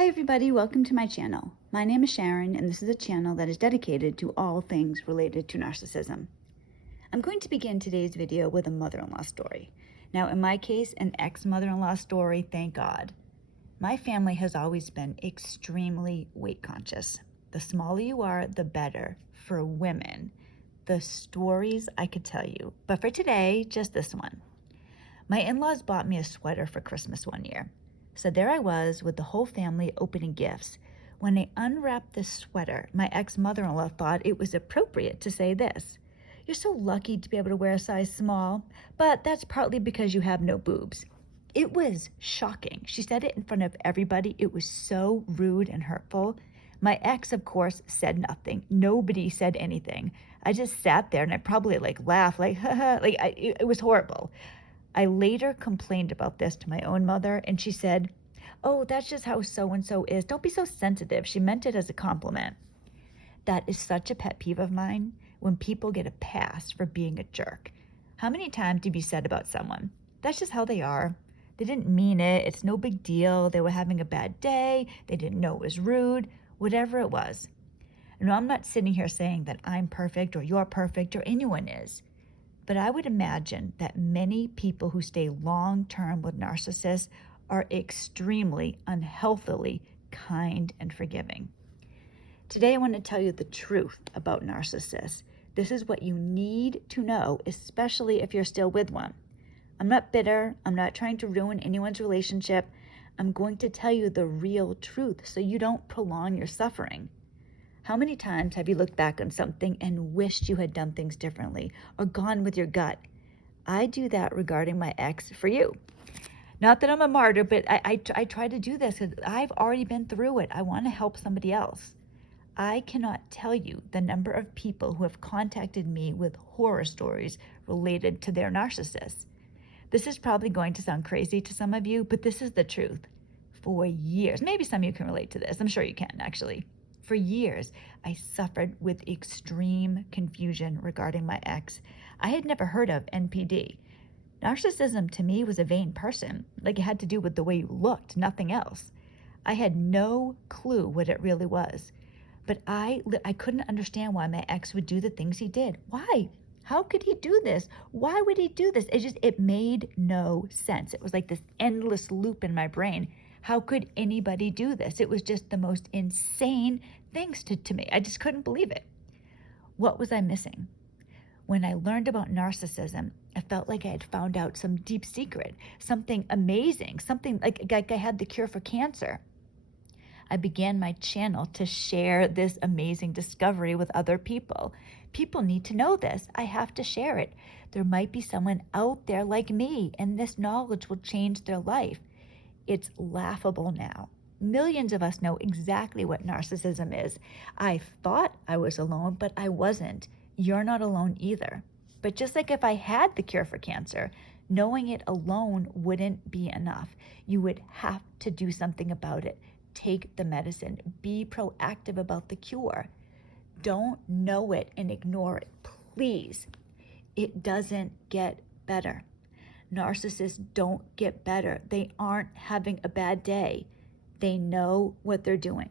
Hi everybody, welcome to my channel. My name is Sharon and this is a channel that is dedicated to all things related to narcissism. I'm going to begin today's video with a mother-in-law story. Now in my case, an ex-mother-in-law story, thank God. My family has always been extremely weight conscious. The smaller you are, the better for women. The stories I could tell you, but for today, just this one. My in-laws bought me a sweater for Christmas one year. So there I was with the whole family opening gifts. When I unwrapped this sweater, my ex-mother-in-law thought it was appropriate to say this: "You're so lucky to be able to wear a size small, but that's partly because you have no boobs." It was shocking. She said it in front of everybody. It was so rude and hurtful. My ex, of course, said nothing. Nobody said anything. I just sat there and I probably laughed, haha, it was horrible. I later complained about this to my own mother, and she said, "Oh, that's just how so-and-so is. Don't be so sensitive." She meant it as a compliment. That is such a pet peeve of mine, when people get a pass for being a jerk. How many times have you said about someone, "That's just how they are. They didn't mean it. It's no big deal. They were having a bad day. They didn't know it was rude," whatever it was. And I'm not sitting here saying that I'm perfect or you're perfect or anyone is. But I would imagine that many people who stay long-term with narcissists are extremely unhealthily kind and forgiving. Today I want to tell you the truth about narcissists. This is what you need to know, especially if you're still with one. I'm not bitter. I'm not trying to ruin anyone's relationship. I'm going to tell you the real truth so you don't prolong your suffering. How many times have you looked back on something and wished you had done things differently or gone with your gut? I do that regarding my ex for you. Not that I'm a martyr, but I try to do this because I've already been through it. I want to help somebody else. I cannot tell you the number of people who have contacted me with horror stories related to their narcissists. This is probably going to sound crazy to some of you, but this is the truth. For years, maybe some of you can relate to this. I'm sure you can, actually. For years, I suffered with extreme confusion regarding my ex. I had never heard of NPD. Narcissism to me was a vain person, like it had to do with the way you looked, nothing else. I had no clue what it really was. But I couldn't understand why my ex would do the things he did. Why? How could he do this? Why would he do this? It made no sense. It was like this endless loop in my brain. How could anybody do this? It was just the most insane things to me. I just couldn't believe it. What was I missing? When I learned about narcissism, I felt like I had found out some deep secret, something amazing, something like I had the cure for cancer. I began my channel to share this amazing discovery with other people. People need to know this. I have to share it. There might be someone out there like me, and this knowledge will change their life. It's laughable now. Millions of us know exactly what narcissism is. I thought I was alone, but I wasn't. You're not alone either. But just like if I had the cure for cancer, knowing it alone wouldn't be enough. You would have to do something about it. Take the medicine. Be proactive about the cure. Don't know it and ignore it, please. It doesn't get better. Narcissists don't get better. They aren't having a bad day. They know what they're doing.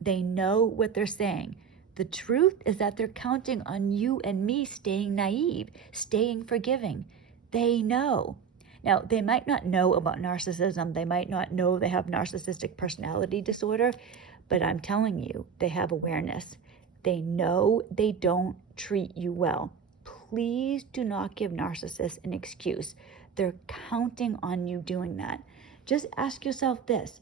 They know what they're saying. The truth is that they're counting on you and me staying naive, staying forgiving. They know. Now, they might not know about narcissism. They might not know they have narcissistic personality disorder, but I'm telling you, they have awareness. They know they don't treat you well. Please do not give narcissists an excuse. They're counting on you doing that. Just ask yourself this: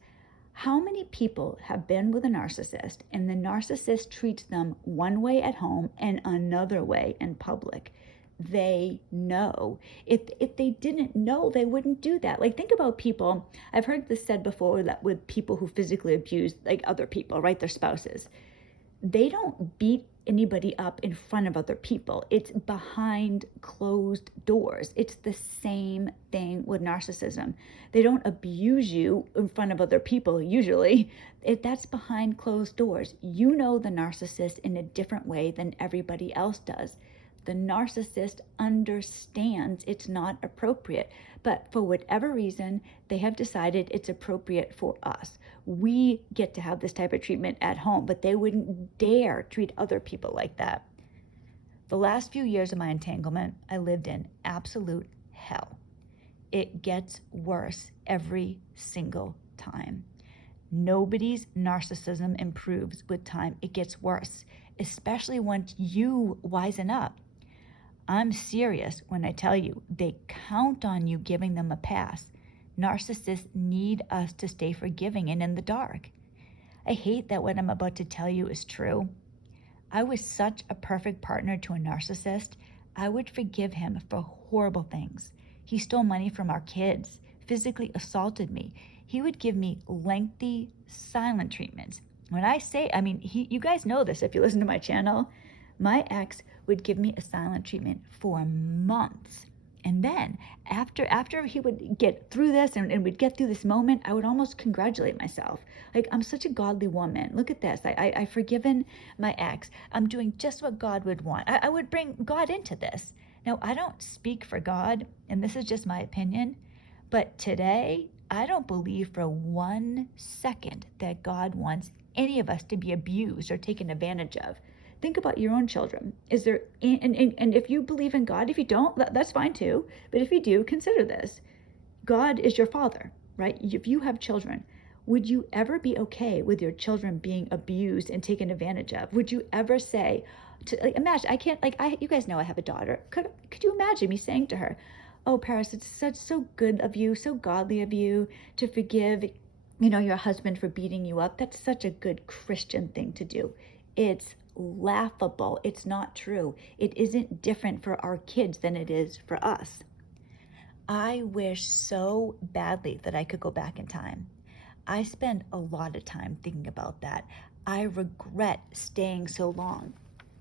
how many people have been with a narcissist and the narcissist treats them one way at home and another way in public? They know. If they didn't know, they wouldn't do that. Like, think about people. I've heard this said before, that with people who physically abuse other people, right, their spouses, they don't beat anybody up in front of other people. It's behind closed doors. It's the same thing with narcissism. They don't abuse you in front of other people usually. That's behind closed doors. You know the narcissist in a different way than everybody else does. The narcissist understands it's not appropriate, but for whatever reason, they have decided it's appropriate for us. We get to have this type of treatment at home, but they wouldn't dare treat other people like that. The last few years of my entanglement, I lived in absolute hell. It gets worse every single time. Nobody's narcissism improves with time. It gets worse, especially once you wisen up. I'm serious when I tell you they count on you giving them a pass. Narcissists need us to stay forgiving and in the dark. I hate that what I'm about to tell you is true. I was such a perfect partner to a narcissist. I would forgive him for horrible things. He stole money from our kids, physically assaulted me. He would give me lengthy, silent treatments. When I say, you guys know this if you listen to my channel, my ex would give me a silent treatment for months. And then after he would get through this and we'd get through this moment, I would almost congratulate myself. Like, I'm such a godly woman. Look at this. I've forgiven my ex. I'm doing just what God would want. I would bring God into this. Now, I don't speak for God, and this is just my opinion, but today, I don't believe for 1 second that God wants any of us to be abused or taken advantage of. Think about your own children. Is there, and if you believe in God, if you don't, that's fine too. But if you do, consider this. God is your father, right? If you have children, would you ever be okay with your children being abused and taken advantage of? Would you ever say, imagine, you guys know I have a daughter. Could you imagine me saying to her, oh, Paris, it's so good of you, so godly of you to forgive, your husband for beating you up. That's such a good Christian thing to do. It's laughable. It's not true. It isn't different for our kids than it is for us. I wish so badly that I could go back in time. I spend a lot of time thinking about that. I regret staying so long.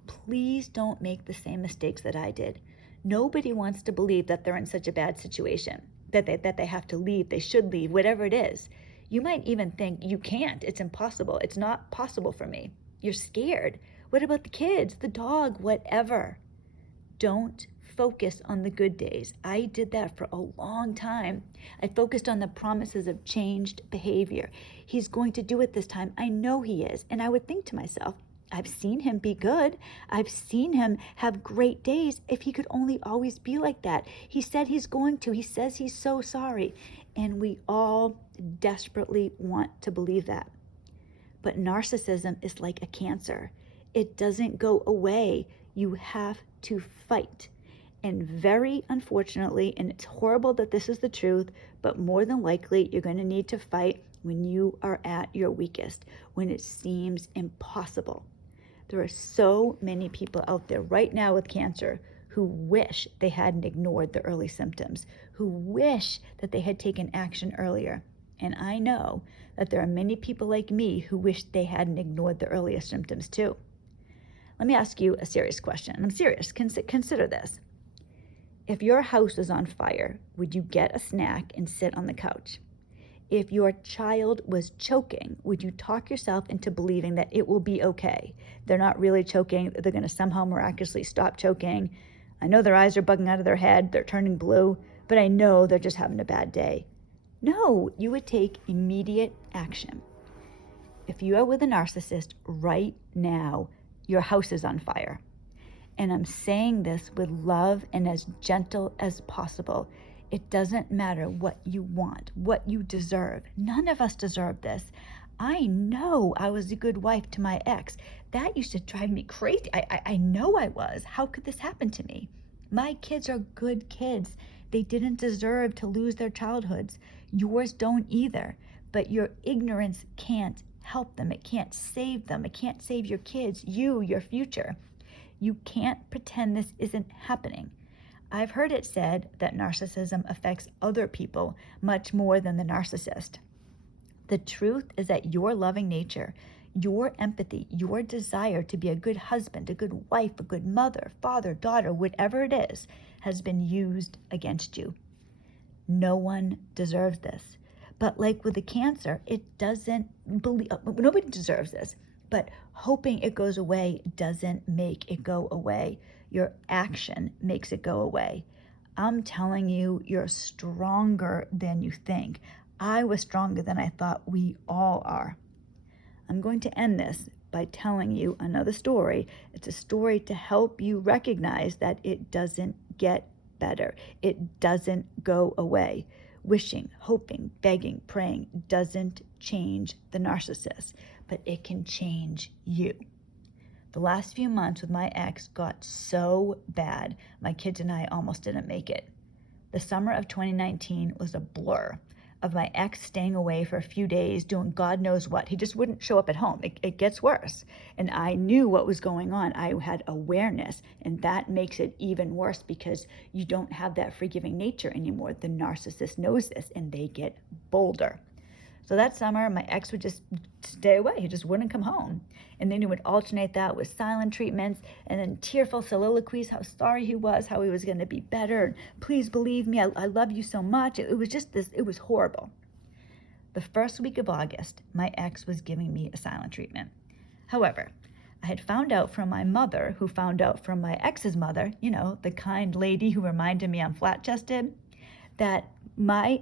Please don't make the same mistakes that I did. Nobody wants to believe that they're in such a bad situation, that they have to leave, they should leave, whatever it is. You might even think you can't, it's impossible, it's not possible for me. You're scared. What about the kids, the dog, whatever? Don't focus on the good days. I did that for a long time. I focused on the promises of changed behavior. He's going to do it this time. I know he is. And I would think to myself, I've seen him be good. I've seen him have great days. If he could only always be like that. He said he's going to. He says he's so sorry. And we all desperately want to believe that. But narcissism is like a cancer. It doesn't go away. You have to fight. And very unfortunately, and it's horrible that this is the truth, but more than likely, you're going to need to fight when you are at your weakest, when it seems impossible. There are so many people out there right now with cancer who wish they hadn't ignored the early symptoms, who wish that they had taken action earlier. And I know that there are many people like me who wish they hadn't ignored the earliest symptoms too. Let me ask you a serious question. I'm serious. Consider this. If your house is on fire, would you get a snack and sit on the couch? If your child was choking, would you talk yourself into believing that it will be okay? They're not really choking. They're going to somehow miraculously stop choking. I know their eyes are bugging out of their head. They're turning blue, but I know they're just having a bad day. No, you would take immediate action. If you are with a narcissist right now, your house is on fire. And I'm saying this with love and as gentle as possible. It doesn't matter what you want, what you deserve. None of us deserve this. I know I was a good wife to my ex. That used to drive me crazy. I know I was. How could this happen to me? My kids are good kids. They didn't deserve to lose their childhoods. Yours don't either. But your ignorance can't help them. It can't save them. It can't save your kids, you, your future. You can't pretend this isn't happening. I've heard it said that narcissism affects other people much more than the narcissist. The truth is that your loving nature, your empathy, your desire to be a good husband, a good wife, a good mother, father, daughter, whatever it is, has been used against you. No one deserves this. But like with the cancer, nobody deserves this. But hoping it goes away doesn't make it go away. Your action makes it go away. I'm telling you, you're stronger than you think. I was stronger than I thought. We all are. I'm going to end this by telling you another story. It's a story to help you recognize that it doesn't get better. It doesn't go away. Wishing, hoping, begging, praying doesn't change the narcissist, but it can change you. The last few months with my ex got so bad, my kids and I almost didn't make it. The summer of 2019 was a blur of my ex staying away for a few days, doing God knows what. He just wouldn't show up at home. It gets worse. And I knew what was going on. I had awareness, and that makes it even worse because you don't have that forgiving nature anymore. The narcissist knows this, and they get bolder. So that summer, my ex would just stay away. He just wouldn't come home. And then he would alternate that with silent treatments and then tearful soliloquies, how sorry he was, how he was going to be better. And please believe me, I love you so much. It was just this, it was horrible. The first week of August, my ex was giving me a silent treatment. However, I had found out from my mother, who found out from my ex's mother, the kind lady who reminded me I'm flat-chested, that my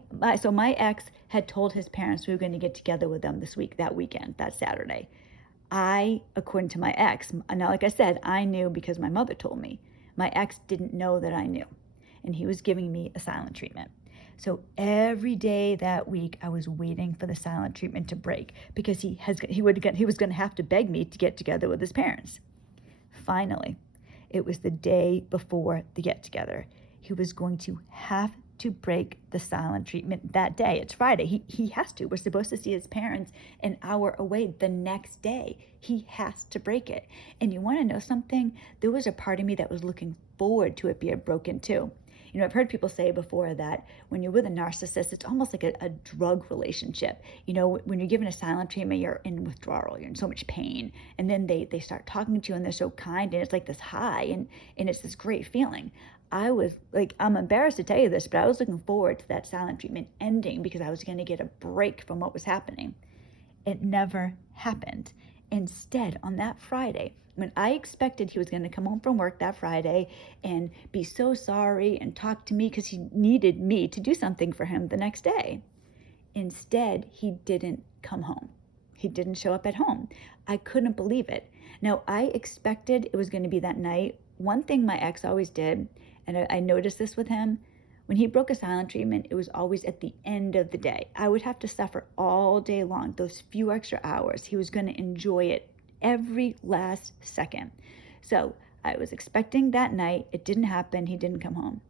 ex had told his parents we were going to get together with them that weekend, that Saturday. According to my ex, now like I said, I knew because my mother told me. My ex didn't know that I knew, and he was giving me a silent treatment. So every day that week, I was waiting for the silent treatment to break because he was going to have to beg me to get together with his parents. Finally, it was the day before the get-together. He was going to have to break the silent treatment that day. It's Friday. He has to. We're supposed to see his parents an hour away the next day. He has to break it. And you want to know something? There was a part of me that was looking forward to it being broken too. I've heard people say before that when you're with a narcissist, it's almost like a drug relationship. When you're given a silent treatment, you're in withdrawal, you're in so much pain. And then they start talking to you and they're so kind and it's like this high and it's this great feeling. I was like, I'm embarrassed to tell you this, but I was looking forward to that silent treatment ending because I was going to get a break from what was happening. It never happened. Instead, on that Friday, when I expected he was going to come home from work that Friday and be so sorry and talk to me because he needed me to do something for him the next day, instead, he didn't come home. He didn't show up at home. I couldn't believe it. Now, I expected it was going to be that night. One thing my ex always did, and I noticed this with him, when he broke a silent treatment, it was always at the end of the day. I would have to suffer all day long, those few extra hours. He was going to enjoy it every last second. So I was expecting that night. It didn't happen. He didn't come home.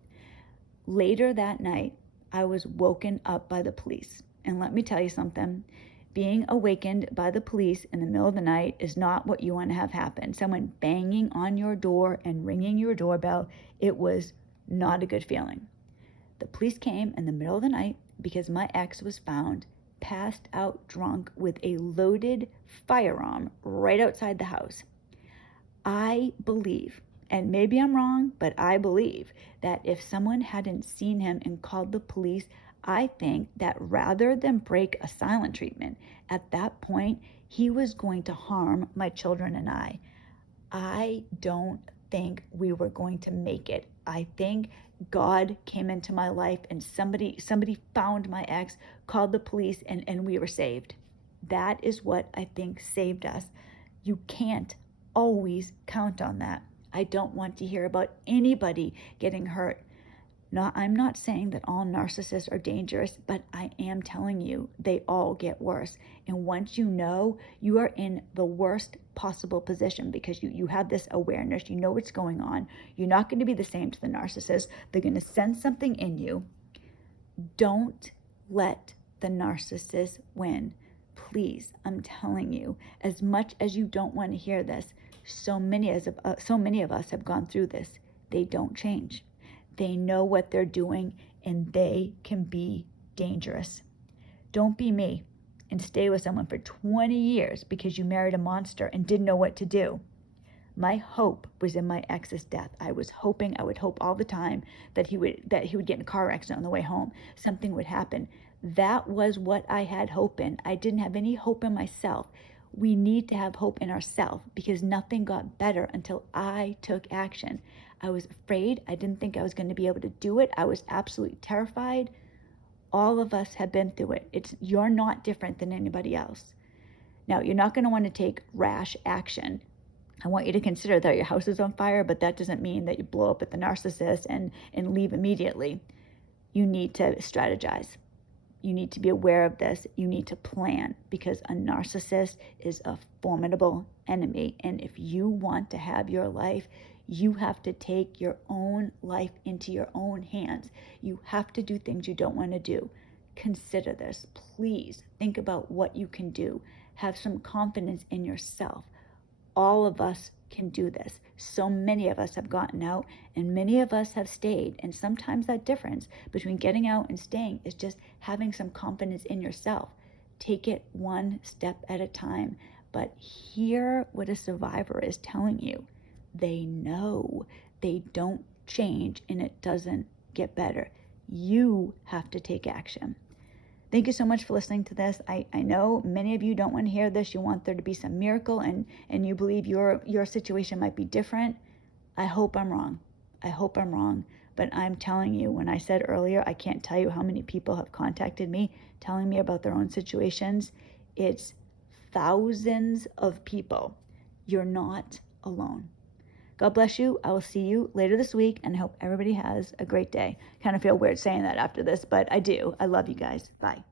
Later that night, I was woken up by the police. And let me tell you something. Being awakened by the police in the middle of the night is not what you want to have happen. Someone banging on your door and ringing your doorbell, it was not a good feeling. The police came in the middle of the night because my ex was found passed out drunk with a loaded firearm right outside the house. I believe, and maybe I'm wrong, but I believe that if someone hadn't seen him and called the police, I think that rather than break a silent treatment, at that point, he was going to harm my children and I. I don't think we were going to make it. I think God came into my life and somebody found my ex, called the police, and we were saved. That is what I think saved us. You can't always count on that. I don't want to hear about anybody getting hurt. Now, I'm not saying that all narcissists are dangerous, but I am telling you they all get worse. And once you know, you are in the worst possible position because you have this awareness, you know what's going on. You're not going to be the same to the narcissist. They're going to sense something in you. Don't let the narcissist win. Please, I'm telling you, as much as you don't want to hear this, so many of us have gone through this. They don't change. They know what they're doing, and they can be dangerous. Don't be me and stay with someone for 20 years because you married a monster and didn't know what to do. My hope was in my ex's death. I would hope all the time that he would get in a car accident on the way home. Something would happen. That was what I had hope in. I didn't have any hope in myself. We need to have hope in ourselves because nothing got better until I took action. I was afraid. I didn't think I was going to be able to do it. I was absolutely terrified. All of us have been through it. You're not different than anybody else. Now, you're not going to want to take rash action. I want you to consider that your house is on fire, but that doesn't mean that you blow up at the narcissist and leave immediately. You need to strategize. You need to be aware of this. You need to plan, because a narcissist is a formidable enemy. And if you want to have your life, you have to take your own life into your own hands. You have to do things you don't want to do. Consider this. Please think about what you can do. Have some confidence in yourself. All of us can do this. So many of us have gotten out and many of us have stayed. And sometimes that difference between getting out and staying is just having some confidence in yourself. Take it one step at a time. But hear what a survivor is telling you. They know they don't change and it doesn't get better. You have to take action. Thank you so much for listening to this. I know many of you don't want to hear this. You want there to be some miracle and you believe your situation might be different. I hope I'm wrong. I hope I'm wrong. But I'm telling you, when I said earlier, I can't tell you how many people have contacted me telling me about their own situations. It's thousands of people. You're not alone. God bless you. I will see you later this week, and I hope everybody has a great day. Kind of feel weird saying that after this, but I do. I love you guys. Bye.